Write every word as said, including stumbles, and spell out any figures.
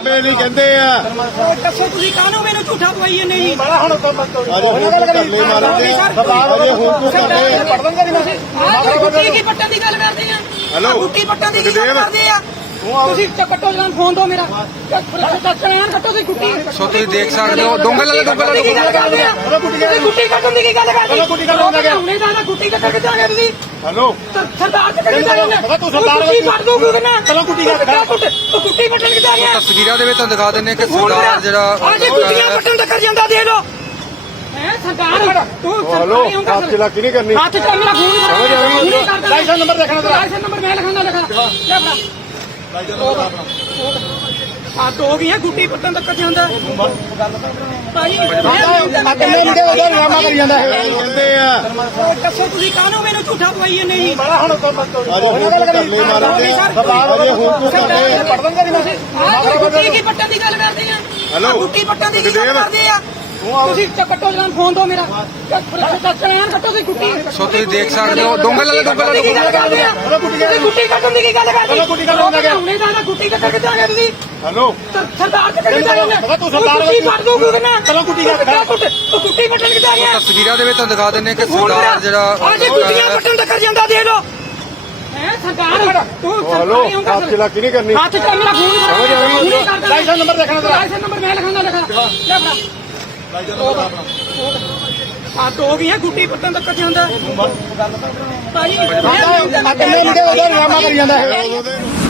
ਬਾਬੇ ਨਹੀਂ ਕਹਿੰਦੇ ਆ। ਦੱਸੋ ਤੁਸੀਂ ਕਾਹਨੂੰ ਮੈਨੂੰ ਝੂਠਾ ਦਵਾਈ ਜਾਂਦੇ ਜੀ? ਅਜੇ ਹੁਣ ਤੂੰ ਧਰਨੇ ਮਾਰਦੇ ਆ। ਅਜੇ ਹੁਣ ਤੂੰ ਧਰਨੇ ਪੜ ਦਾਂਗੇ ਨਹੀਂ। ਆਹ ਗੁੱਟੀ ਕੀ ਪੱਟਣ ਦੀ ਗੱਲ ਕਰਦੇ ਆ? ਹੈਲੋ। ਗੁੱਟੀ ਪੱਟਣ ਦੀ ਗੱਲ ਕਰਦੇ ਆ? ਤੁਸੀਂ ਕੱਟੋ ਜਨਾਬ ਫੋਨ ਦੋ ਮੇਰਾ। ਚਲਾਨ ਕੱਟੋ ਤੁਸੀਂ ਗੁੱਟੀ। ਸੋ ਤੁਸੀਂ ਦੇਖ ਸਕਦੇ ਹੋ ਦੋਂਗਲ ਵਾਲੇ ਦੋਂਗਲ ਵਾਲੇ ਕੀ ਗੱਲ ਕਰਦੇ ਆ? ਤੁਸੀਂ ਗੁੱਟੀ ਕੱਟਣ ਦੀ ਕੀ ਗੱਲ ਕਰਦੇ? ਗੁੱਟੀ ਕੱਟਣ ਲੱਗੇ। ਹੁਣੇ ਤਾਂ ਗੁੱਟੀ ਕੱਟ ਕੇ ਜਾਗੇ ਤੁਸੀਂ। ਹੈਲੋ। ਸਰਦਾਰ ਤੇ ਕੱਟ ਜਾਗੇ। ਪਤਾ ਤੂੰ ਸਰਦਾਰ ਗੁੱਟੀ ਕੱਟ ਦੋਗੇ ਨਾ। ਚਲੋ ਗੁੱਟੀ ਕੱਟ ਤੂੰ ਗੁੱਟੀ ਕੱਟਣ ਕਿ ਜਾਗੇ। ਤਸਵੀਰਾਂ ਦੇ ਵਿੱਚ ਤੁਹਾਨੂੰ ਦਿਖਾ ਦਿੰਦੇ ਕਿ ਸਰਦਾਰ ਜਿਹੜਾ ਆਜੇ ਗੁੱਟੀਆਂ ਪੱਟਣ ਤੱਕ ਜਾਂਦਾ ਦੇ ਲੋ। ਹੈ ਸਰਦਾਰ ਤੂੰ ਹੈਲੋ। ਹੱਥ ਚਲਾਕੀ ਨਹੀਂ ਕਰਨੀ। ਹੱਥ ਚ ਮੇਰਾ ਫੋਨ ਕਰਦਾ। ਲਾਇਸੈਂਸ ਨੰਬਰ ਦੇਖਣਾ ਤੇਰਾ। ਲਾਇਸੈਂਸ ਨੰਬਰ ਮੈਂ ਲਿਖਾਂਦਾ ਲਿਖਾ। ਲੈ ਬਣਾ। ਹੱਦ ਹੋ ਗਈ ਹੈ ਗੁੱਟੀ ਪੱਟਣ ਤੱਕ ਜਾਂਦਾ। ਭਾਈ ਕਿੰਨੇ ਵੀਡੀਓ ਉਹਦਾ ਡਰਾਮਾ ਕਰੀ ਜਾਂਦਾ ਹੈ ਕਹਿੰਦੇ ਆ। ਦੱਸੋ ਤੁਸੀਂ ਕਾਹਨੂੰ ਮੈਨੂੰ ਝੂਠਾ ਦਵਾਈ ਜਾਂਦੇ ਜੀ? ਅਜੇ ਹੁਣ ਤੂੰ ਧਰਨੇ ਮਾਰਦੇ ਆ। ਅਜੇ ਹੁਣ ਤੂੰ ਧਰਨੇ ਪੜ ਦਾਂਗੇ ਨਹੀਂ। ਆਹ ਗੁੱਟੀ ਕੀ ਪੱਟਣ ਦੀ ਗੱਲ ਕਰਦੇ ਆ? ਹੈਲੋ। ਗੁੱਟੀ ਪੱਟਣ ਦੀ ਗੱਲ ਕਰਦੇ ਆ? ਤੁਸੀਂ ਕੱਟੋ ਜਨਾਬ ਫੋਨ ਦੋ ਮੇਰਾ। ਚਲਾਨ ਕੱਟੋ ਤੁਸੀਂ ਗੁੱਟੀ। ਸੋ ਤੁਸੀਂ ਦੇਖ ਸਕਦੇ ਹੋ ਦੋਂਗਲ ਵਾਲੇ ਦੋਂਗਲ ਵਾਲੇ ਕੀ ਗੱਲ ਕਰਦੇ ਆ? ਤੁਸੀਂ ਗੁੱਟੀ ਕੱਟਣ ਦੀ ਕੀ ਗੱਲ ਕਰਦੇ? ਗੁੱਟੀ ਕੱਟਣ ਲੱਗੇ। ਹੁਣੇ ਤਾਂ ਗੁੱਟੀ ਕੱਟ ਕੇ ਜਾਗੇ ਤੁਸੀਂ। ਹੈਲੋ। ਸਰਦਾਰ ਤੇ ਕੱਟ ਜਾਗੇ। ਪਤਾ ਤੂੰ ਸਰਦਾਰ ਗੁੱਟੀ ਕੱਟ ਦੋਗੇ ਨਾ। ਚਲੋ ਗੁੱਟੀ ਕੱਟ ਤੂੰ ਗੁੱਟੀ ਕੱਟਣ ਕਿ ਜਾਗੇ। ਤਸਵੀਰਾਂ ਦੇ ਵਿੱਚ ਤੁਹਾਨੂੰ ਦਿਖਾ ਦਿੰਦੇ ਕਿ ਸਰਦਾਰ ਜਿਹੜਾ ਆਜੇ ਗੁੱਟੀਆਂ ਪੱਟਣ ਤੱਕ ਜਾਂਦਾ ਦੇ ਲੋ। ਹੈ ਸਰਦਾਰ ਤੂੰ ਹੈਲੋ। ਹੱਥ ਚਲਾਕੀ ਨਹੀਂ ਕਰਨੀ। ਹੱਥ ਚ ਮੇਰਾ ਫੋਨ ਕਰਦਾ। ਲਾਇਸੈਂਸ ਨੰਬਰ ਦੇਖਣਾ ਤੇਰਾ। ਲਾਇਸੈਂਸ ਨੰਬਰ ਮੈਂ ਲਿਖਾਂਦਾ ਲਿਖਾ। ਲੈ ਬਣਾ। ਹੱਦ ਹੋ ਗਈ ਹੈ ਗੁੱਟੀ ਪੱਟਣ ਤੱਕ ਜਾਂਦਾ। ਭਾਈ ਕਿੰਨੇ ਵੀਡੀਓ ਉਹਦਾ ਡਰਾਮਾ ਕਰੀ ਜਾਂਦਾ ਹੈ।